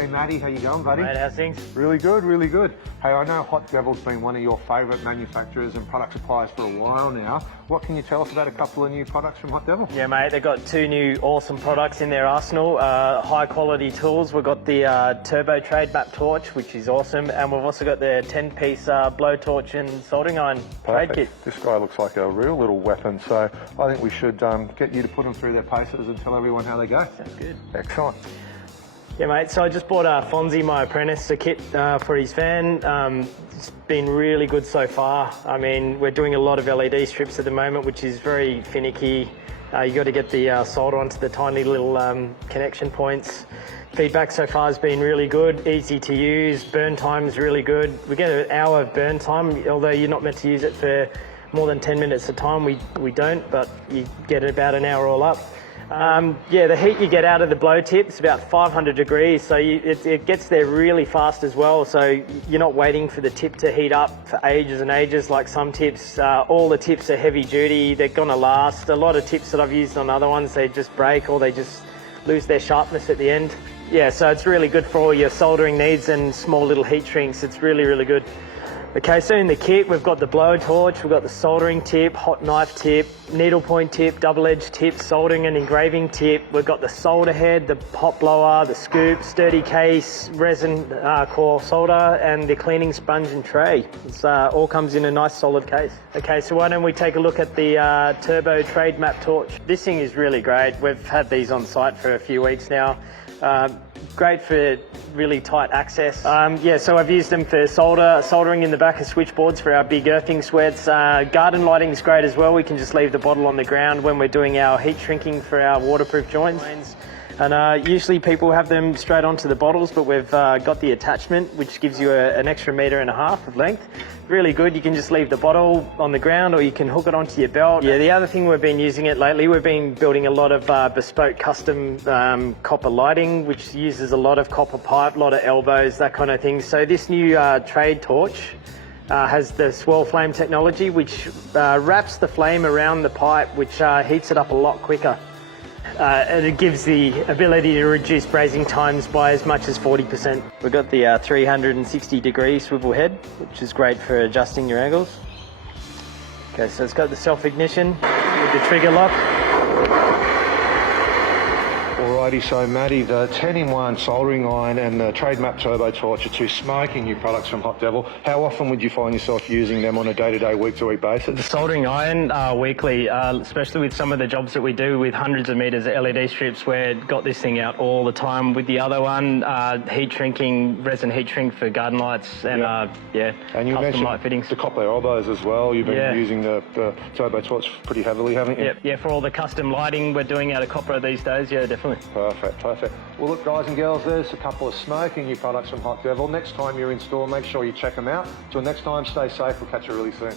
Hey Matty, how you going, buddy? Mate, how's things? Really good, really good. Hey, I know Hot Devil's been one of your favourite manufacturers and product suppliers for a while now. What can you tell us about a couple of new products from Hot Devil? Yeah, mate, they've got two new awesome products in their arsenal. High quality tools. We've got the Turbo Trade Map Torch, which is awesome, and we've also got the 10-piece blowtorch and soldering iron trade kit. This guy looks like a real little weapon, so I think we should get you to put them through their paces and tell everyone how they go. Sounds good. Excellent. Yeah, mate, so I just bought Fonzie, my apprentice, a kit for his fan. It's been really good so far. I mean, we're doing a lot of LED strips at the moment, which is very finicky. You got to get the solder onto the tiny little connection points. Feedback so far has been really good, easy to use, burn time is really good. We get an hour of burn time, although you're not meant to use it for more than 10 minutes at a time. We don't, but you get about an hour all up. Yeah, the heat you get out of the blow tip is about 500 degrees, so it gets there really fast as well, so you're not waiting for the tip to heat up for ages and ages like some tips. All the tips are heavy duty, they're gonna last. A lot of tips that I've used on other ones, they just break or they just lose their sharpness at the end. Yeah, so it's really good for all your soldering needs and small little heat shrinks. It's really, really good. Okay, so in the kit, we've got the blowtorch, we've got the soldering tip, hot knife tip, needlepoint tip, double-edged tip, soldering and engraving tip. We've got the solder head, the hot blower, the scoop, sturdy case, resin core solder, and the cleaning sponge and tray. It all comes in a nice solid case. Okay, so why don't we take a look at the Turbo Trade Map Torch. This thing is really great. We've had these on site for a few weeks now. Great for really tight access. Yeah, so I've used them for soldering in the back of switchboards for our big earthing sweats. Garden lighting is great as well. We can just leave the bottle on the ground when we're doing our heat shrinking for our waterproof joints. And usually people have them straight onto the bottles, but we've got the attachment, which gives you an extra 1.5 meters of length. Really good. You can just leave the bottle on the ground or you can hook it onto your belt. Yeah, the other thing we've been using it lately, we've been building a lot of bespoke custom copper lighting, which uses a lot of copper pipe, a lot of elbows, that kind of thing. So this new trade torch has the swirl flame technology, which wraps the flame around the pipe, which heats it up a lot quicker. And it gives the ability to reduce brazing times by as much as 40%. We've got the 360 degree swivel head, which is great for adjusting your angles. Okay, so it's got the self-ignition with the trigger lock. Alrighty, so Matty, the 10-in-1 soldering iron and the Trade Map Turbo Torch are two smoking new products from Hot Devil. How often would you find yourself using them on a day-to-day, week-to-week basis? The soldering iron weekly, especially with some of the jobs that we do with hundreds of meters of LED strips, we've got this thing out all the time. With the other one, heat shrinking, resin heat shrink for garden lights and yeah, and you custom mentioned light fittings. The copper elbows as well. You've been using the Turbo Torch pretty heavily, haven't you? Yeah, for all the custom lighting we're doing out of copper these days, yeah, definitely. Perfect, perfect. Well, look, guys and girls, there's a couple of smoking new products from Hot Devil. Next time you're in store, make sure you check them out. Till next time, stay safe. We'll catch you really soon.